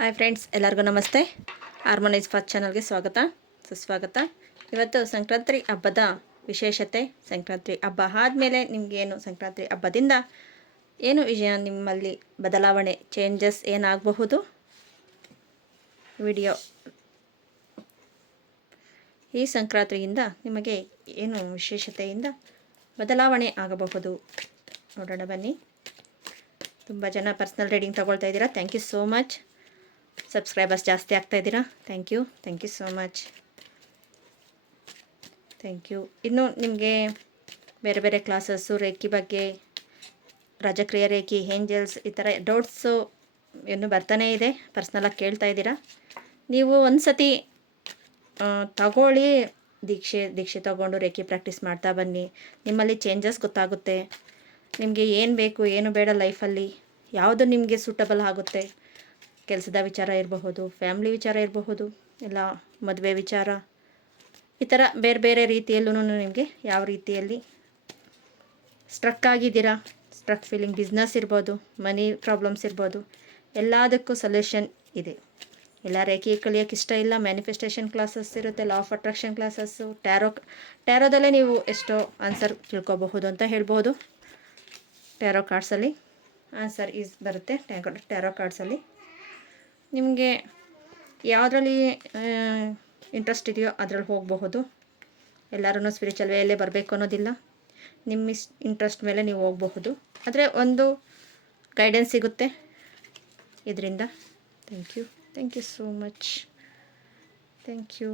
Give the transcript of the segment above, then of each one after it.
Hi friends, ಎಲ್ಲರಿಗೂ ನಮಸ್ತೆ. Harmonise first ಚಾನಲ್ಗೆ ಸ್ವಾಗತ, ಸುಸ್ವಾಗತ. ಇವತ್ತು ಸಂಕ್ರಾಂತಿ ಹಬ್ಬದ ವಿಶೇಷತೆ. ಸಂಕ್ರಾಂತಿ ಹಬ್ಬ ಆದಮೇಲೆ ನಿಮಗೇನು ಸಂಕ್ರಾಂತಿ ಹಬ್ಬದಿಂದ ಏನು ವಿಷಯ ನಿಮ್ಮಲ್ಲಿ ಬದಲಾವಣೆ, ಚೇಂಜಸ್ ಏನಾಗಬಹುದು? ವಿಡಿಯೋ ಈ ಸಂಕ್ರಾಂತಿಯಿಂದ ನಿಮಗೆ ಏನು ವಿಶೇಷತೆಯಿಂದ ಬದಲಾವಣೆ ಆಗಬಹುದು ನೋಡೋಣ ಬನ್ನಿ. ತುಂಬ ಜನ ಪರ್ಸ್ನಲ್ ರೀಡಿಂಗ್ ತೊಗೊಳ್ತಾ ಇದ್ದೀರಾ, thank you so much. Subscribers ಜಾಸ್ತಿ ಆಗ್ತಾಯಿದ್ದೀರಾ, thank you so much, thank you. ಇನ್ನು ನಿಮಗೆ ಬೇರೆ ಬೇರೆ ಕ್ಲಾಸಸ್ಸು, ರೇಖಿ ಬಗ್ಗೆ, ರಾಜಕ್ರಿಯ ರೇಖಿ, ಏಂಜಲ್ಸ್, ಈ ಥರ ಡೌಟ್ಸು ಇನ್ನೂ ಬರ್ತಾನೇ ಇದೆ. ಪರ್ಸ್ನಲಾಗಿ ಕೇಳ್ತಾ ಇದ್ದೀರಾ. ನೀವು ಒಂದು ಸತಿ ತಗೊಳ್ಳಿ, ದೀಕ್ಷೆ ತಗೊಂಡು ರೇಖಿ ಪ್ರಾಕ್ಟೀಸ್ ಮಾಡ್ತಾ ಬನ್ನಿ. ನಿಮ್ಮಲ್ಲಿ ಚೇಂಜಸ್ ಗೊತ್ತಾಗುತ್ತೆ. ನಿಮಗೆ ಏನು ಬೇಕು ಏನು ಬೇಡ ಲೈಫಲ್ಲಿ, ಯಾವುದು ನಿಮಗೆ ಸೂಟಬಲ್ ಆಗುತ್ತೆ. ಕೆಲಸದ ವಿಚಾರ ಇರಬಹುದು, ಫ್ಯಾಮ್ಲಿ ವಿಚಾರ ಇರಬಹುದು, ಇಲ್ಲ ಮದುವೆ ವಿಚಾರ, ಈ ಥರ ಬೇರೆ ಬೇರೆ ರೀತಿಯಲ್ಲೂ ನಿಮಗೆ ಯಾವ ರೀತಿಯಲ್ಲಿ ಸ್ಟ್ರಕ್ ಆಗಿದ್ದೀರಾ, ಸ್ಟ್ರಕ್ ಫೀಲಿಂಗ್, ಬಿಸ್ನೆಸ್ ಇರ್ಬೋದು, ಮನಿ ಪ್ರಾಬ್ಲಮ್ಸ್ ಇರ್ಬೋದು, ಎಲ್ಲದಕ್ಕೂ ಸೊಲ್ಯೂಷನ್ ಇದೆ. ಎಲ್ಲ ರೇಖೆ ಕಲಿಯೋಕ್ಕೆ ಇಷ್ಟ ಇಲ್ಲ, ಮ್ಯಾನಿಫೆಸ್ಟೇಷನ್ ಕ್ಲಾಸಸ್ ಇರುತ್ತೆ, ಲಾ ಆಫ್ ಅಟ್ರಾಕ್ಷನ್ ಕ್ಲಾಸಸ್ಸು, ಟ್ಯಾರೋದಲ್ಲೇ ನೀವು ಎಷ್ಟೋ ಆನ್ಸರ್ ತಿಳ್ಕೊಬಹುದು ಅಂತ ಹೇಳ್ಬೋದು. ಟ್ಯಾರೋ ಕಾರ್ಡ್ಸಲ್ಲಿ ಆನ್ಸರ್ ಬರುತ್ತೆ. ಟ್ಯಾರೋ ಕಾರ್ಡ್ಸಲ್ಲಿ ನಿಮಗೆ ಯಾವುದ್ರಲ್ಲಿ ಇಂಟ್ರೆಸ್ಟ್ ಇದೆಯೋ ಅದರಲ್ಲಿ ಹೋಗಬಹುದು. ಎಲ್ಲರೂ ಸ್ಪಿರಿಚುವಲ್ ವೇಯಲ್ಲೇ ಬರಬೇಕು ಅನ್ನೋದಿಲ್ಲ, ನಿಮ್ಮ ಇಂಟ್ರೆಸ್ಟ್ ಮೇಲೆ ನೀವು ಹೋಗಬಹುದು. ಆದರೆ ಒಂದು ಗೈಡೆನ್ಸ್ ಸಿಗುತ್ತೆ ಇದರಿಂದ. Thank you so much, thank you.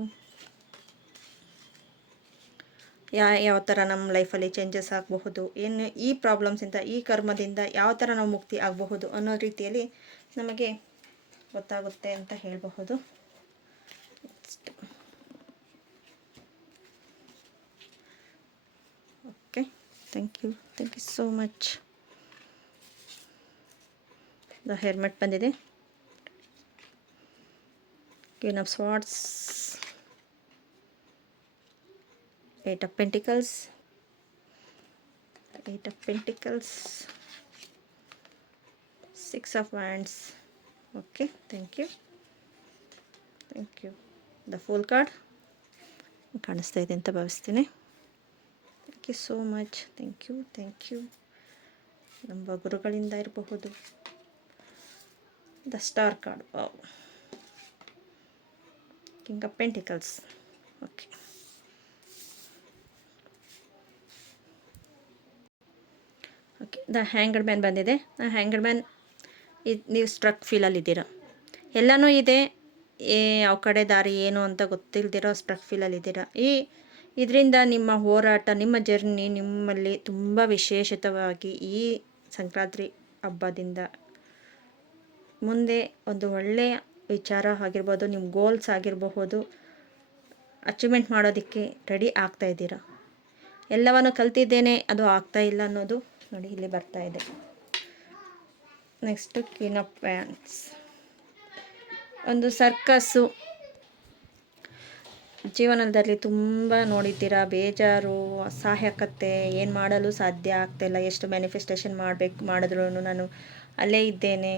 ಯಾವ ಥರ ನಮ್ಮ ಲೈಫಲ್ಲಿ ಚೇಂಜಸ್ ಆಗಬಹುದು, ಏನು ಈ ಪ್ರಾಬ್ಲಮ್ಸಿಂದ, ಈ ಕರ್ಮದಿಂದ ಯಾವ ಥರ ನಾವು ಮುಕ್ತಿ ಆಗಬಹುದು ಅನ್ನೋ ರೀತಿಯಲ್ಲಿ ನಮಗೆ ಗೊತ್ತಾಗುತ್ತೆ ಅಂತ ಹೇಳಬಹುದು. Okay, thank you so much. The hermit ಬಂದಿದೆ. Queen of swords, eight of pentacles, six of wands. Okay, thank you. The fool card ಕಾಣಿಸ್ತಾ ಇದೆ ಅಂತ ಭಾವಿಸ್ತೀನಿ. Thank you so much, thank you. ನಮ್ಮ ಗುರುಗಳಿಂದ ಇರಬಹುದು. The star card, wow. King of pentacles. Okay, the hanged man ಬಂದಿದೆ. Hanged man, ನೀವು struck ಫೀಲಲ್ಲಿದ್ದೀರಾ. ಎಲ್ಲನೂ ಇದೆ, ಯಾವ ಕಡೆ ದಾರಿ ಏನು ಅಂತ ಗೊತ್ತಿಲ್ದಿರೋ ಸ್ಟ್ರಕ್ ಫೀಲಲ್ಲಿದ್ದೀರಾ. ಇದರಿಂದ ನಿಮ್ಮ ಹೋರಾಟ, ನಿಮ್ಮ ಜರ್ನಿ ನಿಮ್ಮಲ್ಲಿ ತುಂಬ ವಿಶೇಷವಾಗಿ ಈ ಸಂಕ್ರಾಂತಿ ಹಬ್ಬದಿಂದ ಮುಂದೆ ಒಂದು ಒಳ್ಳೆಯ ವಿಚಾರ ಆಗಿರ್ಬೋದು, ನಿಮ್ಮ ಗೋಲ್ಸ್ ಆಗಿರಬಹುದು, ಅಚೀವ್ಮೆಂಟ್ ಮಾಡೋದಕ್ಕೆ ರೆಡಿ ಆಗ್ತಾಯಿದ್ದೀರಾ. ಎಲ್ಲವನ್ನು ಕಲ್ತಿದ್ದೇನೆ, ಅದು ಆಗ್ತಾಯಿಲ್ಲ ಅನ್ನೋದು ನೋಡಿ ಇಲ್ಲಿ ಬರ್ತಾ ಇದೆ. Next queen of wands. ಒಂದು ಸರ್ಕಸ್ಸು ಜೀವನದಲ್ಲಿ ತುಂಬ ನೋಡಿದ್ದೀರಾ, ಬೇಜಾರು, ಅಸಹಾಯಕತೆ, ಏನು ಮಾಡಲು ಸಾಧ್ಯ ಆಗ್ತಾಯಿಲ್ಲ, ಎಷ್ಟು ಮ್ಯಾನಿಫೆಸ್ಟೇಷನ್ ಮಾಡಿದ್ರೂ ನಾನು ಅಲ್ಲೇ ಇದ್ದೇನೆ,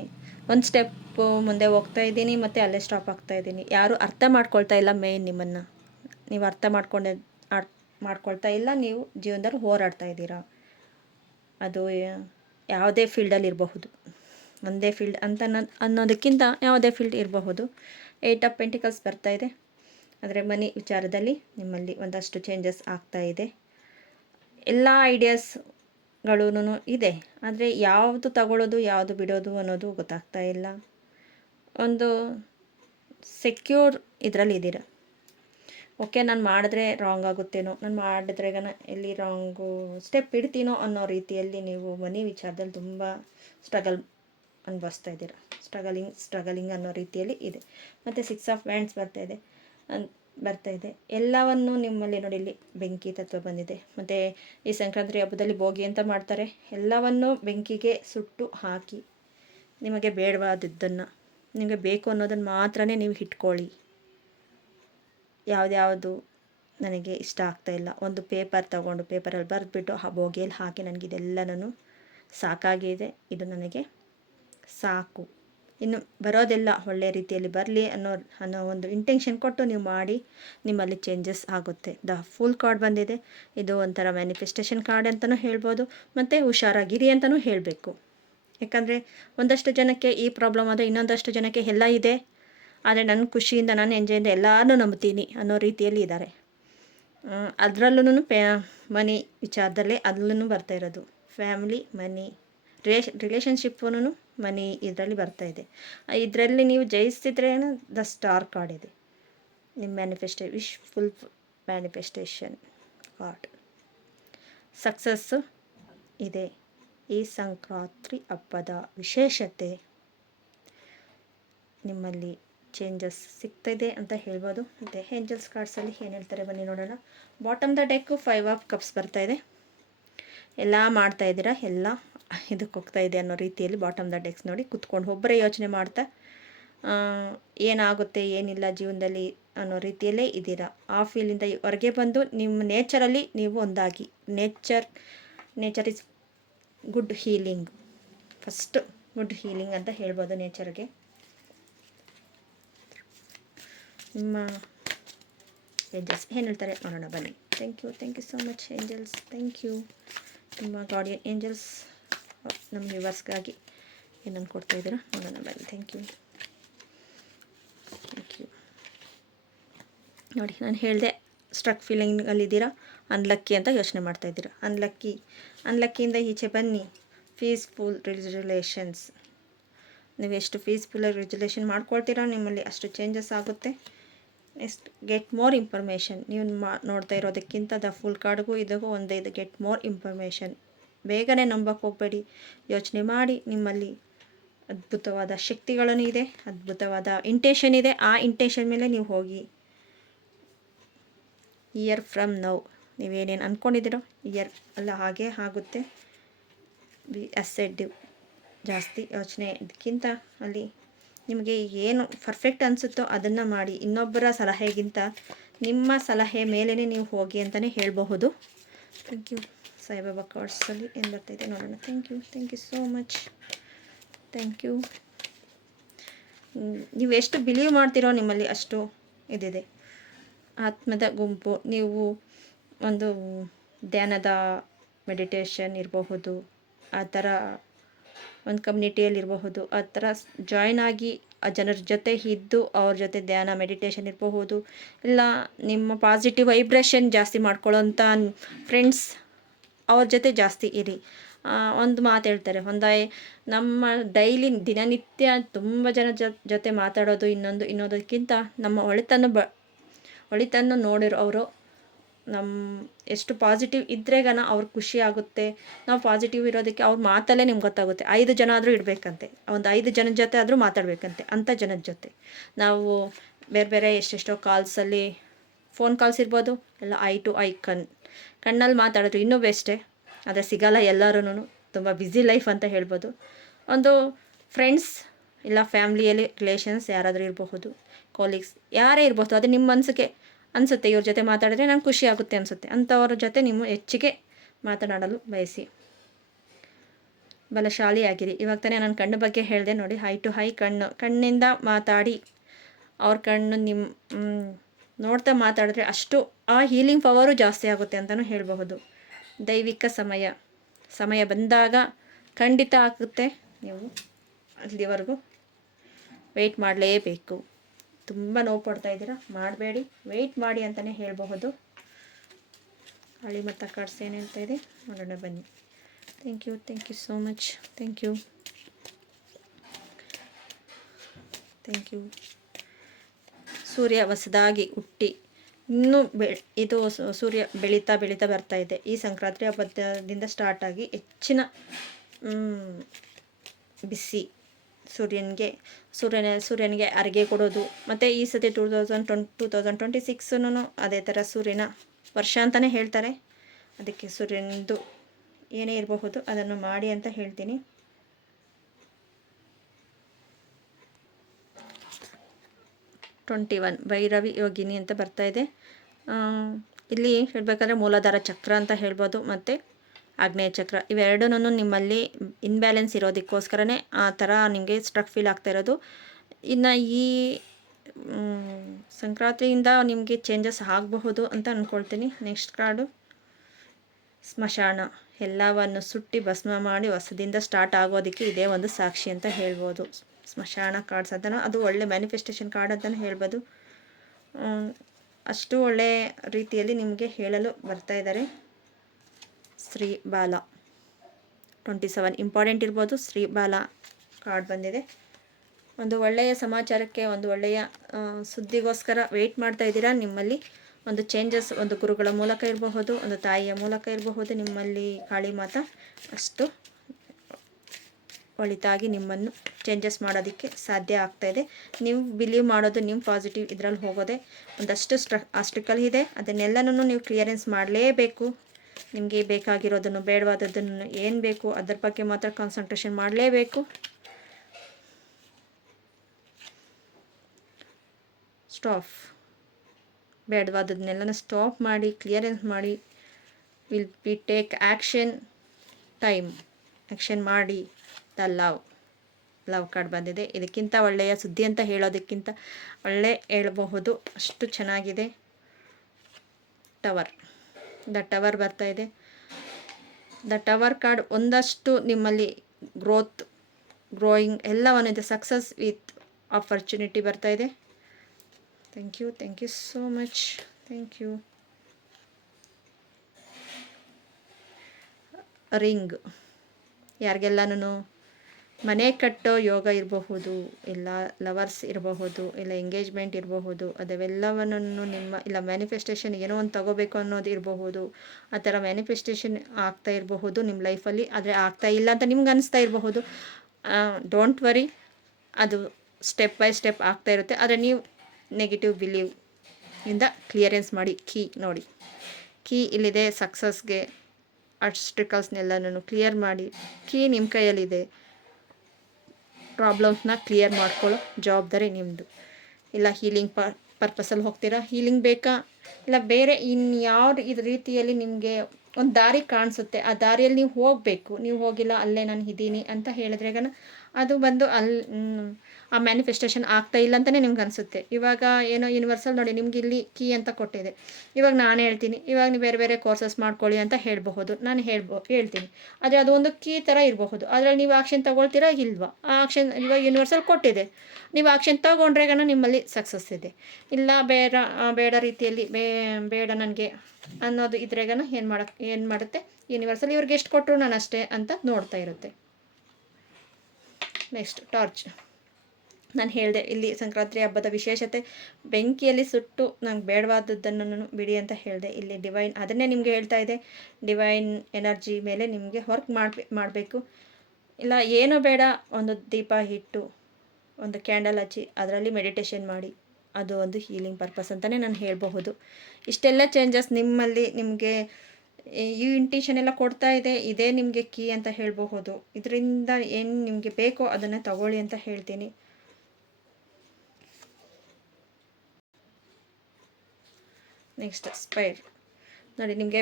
ಒಂದು ಸ್ಟೆಪ್ಪು ಮುಂದೆ ಹೋಗ್ತಾ ಇದ್ದೀನಿ ಮತ್ತು ಅಲ್ಲೇ ಸ್ಟಾಪ್ ಆಗ್ತಾಯಿದ್ದೀನಿ. ಯಾರೂ ಅರ್ಥ ಮಾಡ್ಕೊಳ್ತಾ ಇಲ್ಲ. ಮೇಯ್ನ್ ನಿಮ್ಮನ್ನು ನೀವು ಅರ್ಥ ಮಾಡ್ಕೊಳ್ತಾ ಇಲ್ಲ. ನೀವು ಜೀವನದಲ್ಲಿ ಹೋರಾಡ್ತಾ ಇದ್ದೀರಾ. ಅದು ಯಾವುದೇ ಫೀಲ್ಡಲ್ಲಿ ಇರಬಹುದು, ಒಂದೇ ಫೀಲ್ಡ್ ಅಂತ ಅನ್ನೋದಕ್ಕಿಂತ ಯಾವುದೇ ಫೀಲ್ಡ್ ಇರಬಹುದು. ಏಟ್ ಆಫ್ ಪೆಂಟಿಕಲ್ಸ್ ಬರ್ತಾ ಇದೆ. ಆದರೆ ಮನಿ ವಿಚಾರದಲ್ಲಿ ನಿಮ್ಮಲ್ಲಿ ಒಂದಷ್ಟು ಚೇಂಜಸ್ ಆಗ್ತಾ ಇದೆ. ಎಲ್ಲ ಐಡಿಯಾಸ್ಗಳೂ ಇದೆ, ಆದರೆ ಯಾವುದು ತಗೊಳ್ಳೋದು ಯಾವುದು ಬಿಡೋದು ಅನ್ನೋದು ಗೊತ್ತಾಗ್ತಾ ಇಲ್ಲ. ಒಂದು ಸೆಕ್ಯೂರ್ ಇದರಲ್ಲಿ ಇದ್ದೀರಾ. ಓಕೆ, ನಾನು ಮಾಡಿದ್ರೆ ರಾಂಗ್ ಆಗುತ್ತೇನೋ, ನಾನು ಮಾಡಿದ್ರೆ ಎಲ್ಲಿ ರಾಂಗು ಸ್ಟೆಪ್ ಇಡ್ತೀನೋ ಅನ್ನೋ ರೀತಿಯಲ್ಲಿ ನೀವು ಮನಿ ವಿಚಾರದಲ್ಲಿ ತುಂಬ ಸ್ಟ್ರಗಲ್ ಅನುಭವಿಸ್ತಾ ಇದ್ದೀರಾ. ಸ್ಟ್ರಗಲಿಂಗ್ ಅನ್ನೋ ರೀತಿಯಲ್ಲಿ ಇದೆ. ಮತ್ತು ಸಿಕ್ಸ್ ಆಫ್ ವ್ಯಾಂಡ್ಸ್ ಬರ್ತಾ ಇದೆ. ಎಲ್ಲವನ್ನು ನಿಮ್ಮಲ್ಲಿ ನೋಡಿ, ಇಲ್ಲಿ ಬೆಂಕಿ ತತ್ವ ಬಂದಿದೆ. ಮತ್ತು ಈ ಸಂಕ್ರಾಂತಿ ಹಬ್ಬದಲ್ಲಿ ಭೋಗಿ ಅಂತ ಮಾಡ್ತಾರೆ. ಎಲ್ಲವನ್ನು ಬೆಂಕಿಗೆ ಸುಟ್ಟು ಹಾಕಿ ನಿಮಗೆ ಬೇಡವಾದದ್ದನ್ನು, ನಿಮಗೆ ಬೇಕು ಅನ್ನೋದನ್ನು ಮಾತ್ರ ನೀವು ಇಟ್ಕೊಳ್ಳಿ. ಯಾವುದು ನನಗೆ ಇಷ್ಟ ಆಗ್ತಾಯಿಲ್ಲ, ಒಂದು ಪೇಪರ್ ತೊಗೊಂಡು ಪೇಪರಲ್ಲಿ ಬರೆದ್ಬಿಟ್ಟು ಆ ಭೋಗಿಯಲ್ಲಿ ಹಾಕಿ, ನನಗಿದೆಲ್ಲನೂ ಸಾಕಾಗಿದೆ, ಇದು ನನಗೆ ಸಾಕು. ಇನ್ನು ಬರೋದೆಲ್ಲ ಒಳ್ಳೆಯ ರೀತಿಯಲ್ಲಿ ಬರಲಿ ಅನ್ನೋ ಒಂದು ಇಂಟೆನ್ಷನ್ ಕೊಟ್ಟು ನೀವು ಮಾಡಿ, ನಿಮ್ಮಲ್ಲಿ ಚೇಂಜಸ್ ಆಗುತ್ತೆ. ದ ಫುಲ್ ಕಾರ್ಡ್ ಬಂದಿದೆ. ಇದು ಒಂಥರ ಮ್ಯಾನಿಫೆಸ್ಟೇಷನ್ ಕಾರ್ಡ್ ಅಂತಲೂ ಹೇಳ್ಬೋದು, ಮತ್ತು ಹುಷಾರಾಗಿರಿ ಅಂತಲೂ ಹೇಳಬೇಕು. ಯಾಕಂದರೆ ಒಂದಷ್ಟು ಜನಕ್ಕೆ ಈ ಪ್ರಾಬ್ಲಮ್ ಆದರೆ ಇನ್ನೊಂದಷ್ಟು ಜನಕ್ಕೆ ಎಲ್ಲ ಇದೆ, ಆದರೆ ನನ್ನ ಖುಷಿಯಿಂದ ನಾನು ಎಂಜಾಯಿಂದ ಎಲ್ಲರೂ ನಂಬ್ತೀನಿ ಅನ್ನೋ ರೀತಿಯಲ್ಲಿ ಇದ್ದಾರೆ. ಅದರಲ್ಲೂ ಮನಿ ವಿಚಾರದಲ್ಲೇ ಅದರಲ್ಲೂ ಬರ್ತಾ ಇರೋದು. ಫ್ಯಾಮಿಲಿ, ಮನಿ, ರಿಲೇಷನ್ಶಿಪ್ಪೂ ಮನಿ ಇದರಲ್ಲಿ ಬರ್ತಾ ಇದೆ. ಇದರಲ್ಲಿ ನೀವು ಜಯಿಸ್ತಿದ್ರೆ ದ ಸ್ಟಾರ್ ಕಾರ್ಡ್ ಇದೆ. ನಿಮ್ಮ ಫುಲ್ ಮ್ಯಾನಿಫೆಸ್ಟೇಷನ್ ಕಾರ್ಡ್ ಸಕ್ಸಸ್ಸು ಇದೆ. ಈ ಸಂಕ್ರಾಂತಿ ಹಬ್ಬದ ವಿಶೇಷತೆ ನಿಮ್ಮಲ್ಲಿ ಚೇಂಜಸ್ ಸಿಗ್ತಾಯಿದೆ ಅಂತ ಹೇಳ್ಬೋದು. ಮತ್ತು ಏಂಜಲ್ಸ್ ಕಾರ್ಡ್ಸಲ್ಲಿ ಏನು ಹೇಳ್ತಾರೆ ಬನ್ನಿ ನೋಡೋಣ. ಬಾಟಮ್ ದ ಡೆಕ್ಕು 5 ಆಫ್ ಕಪ್ಸ್ ಬರ್ತಾಯಿದೆ. ಎಲ್ಲ ಮಾಡ್ತಾಯಿದ್ದೀರಾ, ಎಲ್ಲ ಇದಕ್ಕೆ ಹೋಗ್ತಾ ಇದೆ ಅನ್ನೋ ರೀತಿಯಲ್ಲಿ ಬಾಟಮ್ ದ ಡೆಕ್ಸ್ ನೋಡಿ ಕುತ್ಕೊಂಡು ಒಬ್ಬರೇ ಯೋಚನೆ ಮಾಡ್ತಾ ಏನಾಗುತ್ತೆ ಏನಿಲ್ಲ ಜೀವನದಲ್ಲಿ ಅನ್ನೋ ರೀತಿಯಲ್ಲೇ ಇದ್ದೀರಾ. ಆ ಫೀಲಿಂದ ಹೊರಗೆ ಬಂದು ನಿಮ್ಮ ನೇಚರಲ್ಲಿ ನೀವು ಒಂದಾಗಿ. Nature is good healing. First good healing ಅಂತ ಹೇಳ್ಬೋದು ನೇಚರ್ಗೆ. ನಿಮ್ಮ ಏಂಜಲ್ಸ್ ಏನು ಹೇಳ್ತಾರೆ ನೋಡೋಣ ಬನ್ನಿ. Thank you so much angels. Thank you. ನಿಮ್ಮ ಗಾರ್ಡಿಯನ್ ಏಂಜಲ್ಸ್ ನಮ್ಮ ವ್ಯೂವರ್ಸ್ಗಾಗಿ ಏನನ್ನು ಕೊಡ್ತಾ ಇದ್ದೀರಾ ನೋಡೋಣ ಬನ್ನಿ. Thank you. ನೋಡಿ, ನಾನು ಹೇಳಿದೆ ಸ್ಟ್ರಕ್ ಫೀಲಿಂಗಲ್ಲಿದ್ದೀರಾ, ಅನ್ಲಕ್ಕಿ ಅಂತ ಯೋಚನೆ ಮಾಡ್ತಾಯಿದ್ದೀರಾ. ಅನ್ಲಕ್ಕಿಯಿಂದ ಈಚೆ ಬನ್ನಿ. Peaceful relations. ನೀವು ಎಷ್ಟು ಪೀಸ್ಫುಲ್ಲಾಗಿ ರಿಲೇಷನ್ ಮಾಡ್ಕೊಳ್ತೀರಾ ನಿಮ್ಮಲ್ಲಿ ಅಷ್ಟು ಚೇಂಜಸ್ ಆಗುತ್ತೆ. Next get more information. ನೀವು ನೋಡ್ತಾ ಇರೋದಕ್ಕಿಂತ ದ ಫುಲ್ ಕಾರ್ಡ್ಗೂ ಇದಕ್ಕೂ ಒಂದೇ ಇದು. Get more information. ಬೇಗನೆ ನಂಬಕ್ಕೆ ಹೋಗಬೇಡಿ, ಯೋಚನೆ ಮಾಡಿ. ನಿಮ್ಮಲ್ಲಿ ಅದ್ಭುತವಾದ ಶಕ್ತಿಗಳನ್ನು ಇದೆ, ಅದ್ಭುತವಾದ ಇಂಟೆನ್ಷನ್ ಇದೆ. ಆ ಇಂಟೆನ್ಷನ್ ಮೇಲೆ ನೀವು ಹೋಗಿ. ಇಯರ್ ಫ್ರಮ್ ನೌ ನೀವೇನೇನು ಅಂದ್ಕೊಂಡಿದ್ದೀರೋ ಇಯರ್ ಅಲ್ಲ ಹಾಗೆ ಆಗುತ್ತೆ. ಬಿ ಅಸೆಡ್ಡಿವ್. ಜಾಸ್ತಿ ಯೋಚನೆ ಇದಕ್ಕಿಂತ ಅಲ್ಲಿ ನಿಮಗೆ ಏನು ಪರ್ಫೆಕ್ಟ್ ಅನಿಸುತ್ತೋ ಅದನ್ನು ಮಾಡಿ. ಇನ್ನೊಬ್ಬರ ಸಲಹೆಗಿಂತ ನಿಮ್ಮ ಸಲಹೆ ಮೇಲೇ ನೀವು ಹೋಗಿ ಅಂತಲೇ ಹೇಳಬಹುದು. Thank you. ಸಾಯಿಬಾಬಾ ಕಾರ್ಡ್ಸಲ್ಲಿ ಏನು ಬರ್ತಾಯಿದೆ ನೋಡೋಣ. Thank you so much. Thank you. ನೀವು ಎಷ್ಟು ಬಿಲೀವ್ ಮಾಡ್ತೀರೋ ನಿಮ್ಮಲ್ಲಿ ಅಷ್ಟು ಇದಿದೆ. ಆತ್ಮದ ಗುಂಪು. ನೀವು ಒಂದು ಧ್ಯಾನದ ಮೆಡಿಟೇಷನ್ ಇರಬಹುದು, ಆ ಥರ ಒಂದು ಕಮ್ಯುನಿಟಿಯಲ್ಲಿರಬಹುದು, ಆ ಥರ ಜಾಯ್ನ್ ಆಗಿ ಆ ಜನರ ಜೊತೆ ಇದ್ದು ಅವ್ರ ಜೊತೆ ಧ್ಯಾನ ಮೆಡಿಟೇಷನ್ ಇರಬಹುದು. ಇಲ್ಲ ನಿಮ್ಮ ಪಾಸಿಟಿವ್ ವೈಬ್ರೇಷನ್ ಜಾಸ್ತಿ ಮಾಡ್ಕೊಳ್ಳೋಂಥ ಫ್ರೆಂಡ್ಸ್ ಅವ್ರ ಜೊತೆ ಜಾಸ್ತಿ ಇರಿ. ಒಂದು ಮಾತು ಹೇಳ್ತಾರೆ, ನಮ್ಮ ಡೈಲಿ ದಿನನಿತ್ಯ ತುಂಬ ಜನ ಜೊತೆ ಮಾತಾಡೋದು ಇನ್ನೊಂದಕ್ಕಿಂತ ನಮ್ಮ ಒಳಿತನ್ನು ನೋಡಿರೋ ಅವರು ನಮ್ಮ ಎಷ್ಟು ಪಾಸಿಟಿವ್ ಇದ್ರೇಗನ ಅವ್ರಿಗೆ ಖುಷಿ ಆಗುತ್ತೆ. ನಾವು ಪಾಸಿಟಿವ್ ಇರೋದಕ್ಕೆ ಅವ್ರ ಮಾತಲ್ಲೇ ನಿಮ್ಗೆ ಗೊತ್ತಾಗುತ್ತೆ. 5 ಜನ ಆದರೂ ಇಡಬೇಕಂತೆ, ಒಂದು 5 ಜನದ ಜೊತೆ ಆದರೂ ಮಾತಾಡಬೇಕಂತೆ. ಅಂಥ ಜನದ ಜೊತೆ ನಾವು ಬೇರೆ ಎಷ್ಟೆಷ್ಟೋ ಕಾಲ್ಸಲ್ಲಿ ಫೋನ್ ಕಾಲ್ಸ್ ಇರ್ಬೋದು, ಎಲ್ಲ ಐ ಟು ಐ ಕಣ್ಣಲ್ಲಿ ಮಾತಾಡೋದು ಇನ್ನೂ ಬೆಸ್ಟೇ. ಆದರೆ ಸಿಗಲ್ಲ ಎಲ್ಲರೂ, ತುಂಬ ಬ್ಯುಸಿ ಲೈಫ್ ಅಂತ ಹೇಳ್ಬೋದು. ಒಂದು ಫ್ರೆಂಡ್ಸ್ ಇಲ್ಲ ಫ್ಯಾಮ್ಲಿಯಲ್ಲಿ ರಿಲೇಷನ್ಸ್ ಯಾರಾದರೂ ಇರಬಹುದು, ಕೊಲೀಗ್ಸ್ ಯಾರೇ ಇರ್ಬೋದು, ಅದು ನಿಮ್ಮ ಮನಸ್ಸಿಗೆ ಅನಿಸುತ್ತೆ ಇವ್ರ ಜೊತೆ ಮಾತಾಡಿದ್ರೆ ನಂಗೆ ಖುಷಿ ಆಗುತ್ತೆ ಅನಿಸುತ್ತೆ, ಅಂಥವ್ರ ಜೊತೆ ನೀವು ಹೆಚ್ಚಿಗೆ ಮಾತನಾಡಲು ಬಯಸಿ. ಬಲಶಾಲಿಯಾಗಿರಿ. ಇವಾಗ ತಾನೇ ನಾನು ಕಣ್ಣು ಬಗ್ಗೆ ಹೇಳಿದೆ ನೋಡಿ, ಹೈ ಟು ಹೈ ಕಣ್ಣಿಂದ ಮಾತಾಡಿ. ಅವ್ರ ಕಣ್ಣು ನೋಡ್ತಾ ಮಾತಾಡಿದ್ರೆ ಅಷ್ಟು ಆ ಹೀಲಿಂಗ್ ಪವರು ಜಾಸ್ತಿ ಆಗುತ್ತೆ ಅಂತಲೂ ಹೇಳಬಹುದು. ದೈವಿಕ ಸಮಯ ಬಂದಾಗ ಖಂಡಿತ ಆಗುತ್ತೆ. ನೀವು ಅಲ್ಲಿವರೆಗೂ ವೆಯ್ಟ್ ಮಾಡಲೇಬೇಕು. ತುಂಬ ನೋವು ಪಡ್ತಾ ಇದ್ದೀರಾ, ಮಾಡಬೇಡಿ, ವೆಯ್ಟ್ ಮಾಡಿ ಅಂತಲೇ ಹೇಳಬಹುದು. ಹಳಿ ಮತ್ತು ಕಾರ್ಡ್ಸ್ ಏನು ಹೇಳ್ತಾ ಇದೆ ನೋಡೋಣ ಬನ್ನಿ. Thank you so much. Thank you. ಸೂರ್ಯ ಹೊಸದಾಗಿ ಹುಟ್ಟಿ ಇನ್ನೂ ಇದು ಸೂರ್ಯ ಬೆಳೀತಾ ಬರ್ತಾ ಇದೆ. ಈ ಸಂಕ್ರಾಂತಿ ಹಬ್ಬದಿಂದ ಸ್ಟಾರ್ಟ್ ಆಗಿ ಹೆಚ್ಚಿನ ಬಿಸಿ ಸೂರ್ಯನಿಗೆ ಅರಿಗೆ ಕೊಡೋದು. ಮತ್ತು ಈ ಸತಿ 2026 ಅದೇ ಥರ ಸೂರ್ಯನ ವರ್ಷ ಅಂತಲೇ ಹೇಳ್ತಾರೆ. ಅದಕ್ಕೆ ಸೂರ್ಯನದು ಏನೇ ಇರಬಹುದು ಅದನ್ನು ಮಾಡಿ ಅಂತ ಹೇಳ್ತೀನಿ. ಭೈರವಿ ಯೋಗಿನಿ ಅಂತ ಬರ್ತಾ ಇದೆ. ಇಲ್ಲಿ ಹೇಳಬೇಕಾದ್ರೆ ಮೂಲಾಧಾರ ಚಕ್ರ ಅಂತ ಹೇಳ್ಬೋದು. ಮತ್ತು ಆಗ್ನೇಯ ಚಕ್ರ ಇವೆರಡೂ ನಿಮ್ಮಲ್ಲಿ ಇನ್ಬ್ಯಾಲೆನ್ಸ್ ಇರೋದಕ್ಕೋಸ್ಕರನೇ ಆ ಥರ ನಿಮಗೆ ಸ್ಟ್ರಕ್ ಫೀಲ್ ಆಗ್ತಾ ಇರೋದು. ಇನ್ನು ಈ ಸಂಕ್ರಾಂತಿಯಿಂದ ನಿಮಗೆ ಚೇಂಜಸ್ ಆಗಬಹುದು ಅಂತ ಅಂದ್ಕೊಳ್ತೀನಿ. ನೆಕ್ಸ್ಟ್ ಕಾರ್ಡು ಸ್ಮಶಾನ. ಎಲ್ಲವನ್ನು ಸುಟ್ಟಿ ಭಸ್ಮ ಮಾಡಿ ಹೊಸದಿಂದ ಸ್ಟಾರ್ಟ್ ಆಗೋದಕ್ಕೆ ಇದೇ ಒಂದು ಸಾಕ್ಷಿ ಅಂತ ಹೇಳ್ಬೋದು. ಸ್ಮಶಾನ ಕಾರ್ಡ್ಸ್ ಅಂತಲೂ ಅದು ಒಳ್ಳೆ ಮ್ಯಾನಿಫೆಸ್ಟೇಷನ್ ಕಾರ್ಡ್ ಅಂತಲೂ ಹೇಳ್ಬೋದು. ಅಷ್ಟು ಒಳ್ಳೆ ರೀತಿಯಲ್ಲಿ ನಿಮಗೆ ಹೇಳಲು ಬರ್ತಾ ಇದ್ದಾರೆ. ಶ್ರೀ ಬಾಲ 27 ಇಂಪಾರ್ಟೆಂಟ್ ಇರ್ಬೋದು. ಶ್ರೀ ಬಾಲ ಕಾರ್ಡ್ ಬಂದಿದೆ. ಒಂದು ಒಳ್ಳೆಯ ಸಮಾಚಾರಕ್ಕೆ, ಒಂದು ಒಳ್ಳೆಯ ಸುದ್ದಿಗೋಸ್ಕರ ವೆಯ್ಟ್ ಮಾಡ್ತಾ ಇದ್ದೀರಾ. ನಿಮ್ಮಲ್ಲಿ ಒಂದು ಚೇಂಜಸ್, ಒಂದು ಗುರುಗಳ ಮೂಲಕ ಇರಬಹುದು, ಒಂದು ತಾಯಿಯ ಮೂಲಕ ಇರಬಹುದು. ನಿಮ್ಮಲ್ಲಿ ಕಾಳಿ ಮಾತಾ ಅಷ್ಟು ಒಳಿತಾಗಿ ನಿಮ್ಮನ್ನು ಚೇಂಜಸ್ ಮಾಡೋದಕ್ಕೆ ಸಾಧ್ಯ ಆಗ್ತಾಯಿದೆ. ನೀವು ಬಿಲೀವ್ ಮಾಡೋದು, ನಿಮ್ಮ ಪಾಸಿಟಿವ್ ಇದರಲ್ಲಿ ಹೋಗೋದೆ ಒಂದಷ್ಟು ಆಸ್ಟ್ರಿಕಲ್ ಇದೆ. ಅದನ್ನೆಲ್ಲನೂ ನೀವು ಕ್ಲಿಯರೆನ್ಸ್ ಮಾಡಲೇಬೇಕು. ನಿಮಗೆ ಬೇಕಾಗಿರೋದನ್ನು, ಬೇಡವಾದದ್ದನ್ನು ಏನು ಬೇಕು ಅದರ ಬಗ್ಗೆ ಮಾತ್ರ ಕಾನ್ಸಂಟ್ರೇಷನ್ ಮಾಡಲೇಬೇಕು. ಸ್ಟಾಪ್, ಬೇಡವಾದದನ್ನೆಲ್ಲ ಸ್ಟಾಪ್ ಮಾಡಿ, ಕ್ಲಿಯರೆನ್ಸ್ ಮಾಡಿ. Will be take action, time action ಮಾಡಿ. ದ ಲವ್ ಕಾರ್ಡ್ ಬಂದಿದೆ. ಇದಕ್ಕಿಂತ ಒಳ್ಳೆಯ ಸುದ್ದಿ ಅಂತ ಹೇಳೋದಕ್ಕಿಂತ ಒಳ್ಳೆ ಹೇಳಬಹುದು, ಅಷ್ಟು ಚೆನ್ನಾಗಿದೆ. ದ ಟವರ್ ಬರ್ತಾ ಇದೆ. ದ ಟವರ್ ಕಾರ್ಡ್ ಒಂದಷ್ಟು ನಿಮ್ಮಲ್ಲಿ ಗ್ರೋಯಿಂಗ್ ಎಲ್ಲವನ್ನಿದೆ. ಸಕ್ಸಸ್ ವಿತ್ ಆಪರ್ಚುನಿಟಿ ಬರ್ತಾ ಇದೆ. Thank you so much. Thank you. Ring, ಯಾರಿಗೆಲ್ಲನೂ ಮನೆ ಕಟ್ಟೋ ಯೋಗ ಇರಬಹುದು, ಇಲ್ಲ ಲವರ್ಸ್ ಇರಬಹುದು, ಇಲ್ಲ ಎಂಗೇಜ್ಮೆಂಟ್ ಇರಬಹುದು. ಅದೆಲ್ಲವನ್ನು ಇಲ್ಲ ಮ್ಯಾನಿಫೆಸ್ಟೇಷನ್ ಏನೋ ಒಂದು ತಗೋಬೇಕು ಅನ್ನೋದು ಇರಬಹುದು. ಆ ಥರ ಮ್ಯಾನಿಫೆಸ್ಟೇಷನ್ ಆಗ್ತಾ ಇರಬಹುದು ನಿಮ್ಮ ಲೈಫಲ್ಲಿ. ಆದರೆ ಆಗ್ತಾ ಇಲ್ಲ ಅಂತ ನಿಮ್ಗೆ ಅನಿಸ್ತಾ ಇರಬಹುದು. ಡೋಂಟ್ ವರಿ, ಅದು ಸ್ಟೆಪ್ ಬೈ ಸ್ಟೆಪ್ ಆಗ್ತಾ ಇರುತ್ತೆ. ಆದರೆ ನೀವು ನೆಗೆಟಿವ್ ಬಿಲೀವ್ ಇಂದ ಕ್ಲಿಯರೆನ್ಸ್ ಮಾಡಿ. ಕೀ ನೋಡಿ, ಕೀ ಇಲ್ಲಿದೆ. ಸಕ್ಸಸ್ಗೆ ಆಬ್ಸ್ಟಿಕಲ್ಸ್ನೆಲ್ಲನೂ ಕ್ಲಿಯರ್ ಮಾಡಿ. ಕೀ ನಿಮ್ಮ ಕೈಯಲ್ಲಿದೆ. ಪ್ರಾಬ್ಲಮ್ಸ್ನ ಕ್ಲಿಯರ್ ಮಾಡ್ಕೊಳ್ಳೋ ಜವಾಬ್ದಾರಿ ನಿಮ್ಮದು. ಇಲ್ಲ ಹೀಲಿಂಗ್ ಪರ್ಪಸಲ್ಲಿ ಹೋಗ್ತೀರಾ, ಹೀಲಿಂಗ್ ಬೇಕಾ, ಇಲ್ಲ ಬೇರೆ ಇನ್ಯಾವ ರೀತಿಯಲ್ಲಿ ನಿಮಗೆ ಒಂದು ದಾರಿ ಕಾಣಿಸುತ್ತೆ, ಆ ದಾರಿಯಲ್ಲಿ ನೀವು ಹೋಗಬೇಕು. ನೀವು ಹೋಗಿಲ್ಲ, ಅಲ್ಲೇ ನಾನು ಇದ್ದೀನಿ ಅಂತ ಹೇಳಿದ್ರೆಗನ ಅದು ಬಂದು ಆ ಮ್ಯಾನಿಫೆಸ್ಟೇಷನ್ ಆಗ್ತಾ ಇಲ್ಲ ಅಂತಲೇ ನಿಮ್ಗೆ ಅನಿಸುತ್ತೆ. ಇವಾಗ ಏನೋ ಯೂನಿವರ್ಸಲ್ ನೋಡಿ ನಿಮ್ಗೆ ಇಲ್ಲಿ ಕೀ ಅಂತ ಕೊಟ್ಟಿದೆ. ಇವಾಗ ನಾನು ಹೇಳ್ತೀನಿ, ಇವಾಗ ನೀವು ಬೇರೆ ಬೇರೆ ಕೋರ್ಸಸ್ ಮಾಡ್ಕೊಳ್ಳಿ ಅಂತ ಹೇಳಬಹುದು, ನಾನು ಹೇಳ್ತೀನಿ. ಆದರೆ ಅದು ಒಂದು ಕೀ ಥರ ಇರಬಹುದು. ಅದರಲ್ಲಿ ನೀವು ಆಕ್ಷನ್ ತೊಗೊಳ್ತೀರಾ ಇಲ್ವಾ? ಆ ಆಕ್ಷನ್ ಇವಾಗ ಯೂನಿವರ್ಸಲ್ ಕೊಟ್ಟಿದೆ, ನೀವು ಆಕ್ಷನ್ ತೊಗೊಂಡ್ರೆಗನ ನಿಮ್ಮಲ್ಲಿ ಸಕ್ಸಸ್ ಇದೆ. ಇಲ್ಲ ಬೇಡ ರೀತಿಯಲ್ಲಿ ಬೇಡ ನನಗೆ ಅನ್ನೋದು ಇದ್ರೆಗನ ಏನು ಮಾಡುತ್ತೆ ಯೂನಿವರ್ಸಲ್, ಇವ್ರಿಗೆ ಎಷ್ಟು ಕೊಟ್ಟರು ನಾನು ಅಷ್ಟೇ ಅಂತ ನೋಡ್ತಾ ಇರುತ್ತೆ. Next torch. ನಾನು ಹೇಳಿದೆ ಇಲ್ಲಿ ಸಂಕ್ರಾಂತಿ ಹಬ್ಬದ ವಿಶೇಷತೆ ಬೆಂಕಿಯಲ್ಲಿ ಸುಟ್ಟು ನಂಗೆ ಬೇಡವಾದದ್ದನ್ನು ಬಿಡಿ ಅಂತ ಹೇಳಿದೆ. ಇಲ್ಲಿ ಡಿವೈನ್ ಅದನ್ನೇ ನಿಮಗೆ ಹೇಳ್ತಾ ಇದೆ. ಡಿವೈನ್ ಎನರ್ಜಿ ಮೇಲೆ ನಿಮಗೆ ವರ್ಕ್ ಮಾಡಬೇಕು. ಇಲ್ಲ ಏನೂ ಬೇಡ, ಒಂದು ದೀಪ ಇಟ್ಟು ಒಂದು ಕ್ಯಾಂಡಲ್ ಹಚ್ಚಿ ಅದರಲ್ಲಿ ಮೆಡಿಟೇಷನ್ ಮಾಡಿ. ಅದು ಒಂದು ಹೀಲಿಂಗ್ ಪರ್ಪಸ್ ಅಂತಲೇ ನಾನು ಹೇಳಬಹುದು. ಇಷ್ಟೆಲ್ಲ ಚೇಂಜಸ್ ನಿಮ್ಮಲ್ಲಿ ನಿಮಗೆ ಈ ಇಂಟೇಷನ್ ಎಲ್ಲ ಕೊಡ್ತಾ ಇದೆ. ಇದೇ ನಿಮಗೆ ಕೀ ಅಂತ ಹೇಳಬಹುದು. ಇದರಿಂದ ಏನು ನಿಮಗೆ ಬೇಕೋ ಅದನ್ನು ತಗೊಳ್ಳಿ ಅಂತ ಹೇಳ್ತೀನಿ. ನೆಕ್ಸ್ಟ್ ಸ್ಪೈರ್ ನೋಡಿ, ನಿಮಗೆ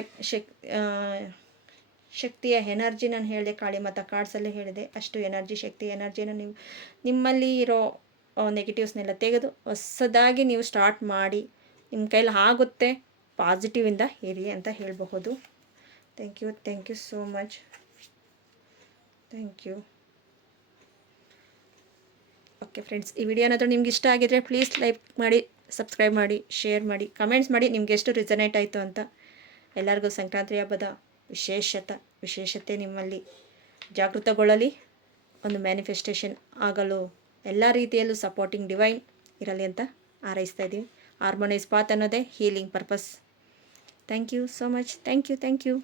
ಶಕ್ತಿಯ ಎನರ್ಜಿ ನಾನು ಹೇಳಿದೆ. ಕಾಳಿ ಮಾತಾ ಕಾರ್ಡ್ಸಲ್ಲೇ ಹೇಳಿದೆ. ಅಷ್ಟು ಎನರ್ಜಿನ ನೀವು ನಿಮ್ಮಲ್ಲಿ ಇರೋ ನೆಗೆಟಿವ್ಸ್ನೆಲ್ಲ ತೆಗೆದು ಹೊಸದಾಗಿ ನೀವು ಸ್ಟಾರ್ಟ್ ಮಾಡಿ. ನಿಮ್ಮ ಕೈಲಿ ಆಗುತ್ತೆ, ಪಾಸಿಟಿವಿಂದ ಇರಿ ಅಂತ ಹೇಳಬಹುದು. Thank you so much. Thank you. Okay friends, ಈ ವಿಡಿಯೋ ಏನಾದರೂ ನಿಮ್ಗೆ ಇಷ್ಟ ಆಗಿದ್ರೆ ಪ್ಲೀಸ್ ಲೈಕ್ ಮಾಡಿ, ಸಬ್ಸ್ಕ್ರೈಬ್ ಮಾಡಿ, ಶೇರ್ ಮಾಡಿ, ಕಮೆಂಟ್ಸ್ ಮಾಡಿ ನಿಮ್ಗೆ ಎಷ್ಟು ರಿಸನೇಟ್ ಆಯಿತು ಅಂತ. ಎಲ್ಲರಿಗೂ ಸಂಕ್ರಾಂತಿ ಹಬ್ಬದ ವಿಶೇಷತೆ ನಿಮ್ಮಲ್ಲಿ ಜಾಗೃತಗೊಳ್ಳಲಿ. ಒಂದು ಮ್ಯಾನಿಫೆಸ್ಟೇಷನ್ ಆಗಲು ಎಲ್ಲ ರೀತಿಯಲ್ಲೂ ಸಪೋರ್ಟಿಂಗ್ ಡಿವೈನ್ ಇರಲಿ ಅಂತ ಹಾರೈಸ್ತಾ ಇದ್ದೀವಿ. ಹಾರ್ಮೋನೈಸ್ ಪಾತ್ ಅನ್ನೋದೇ healing purpose. Thank you so much. Thank you.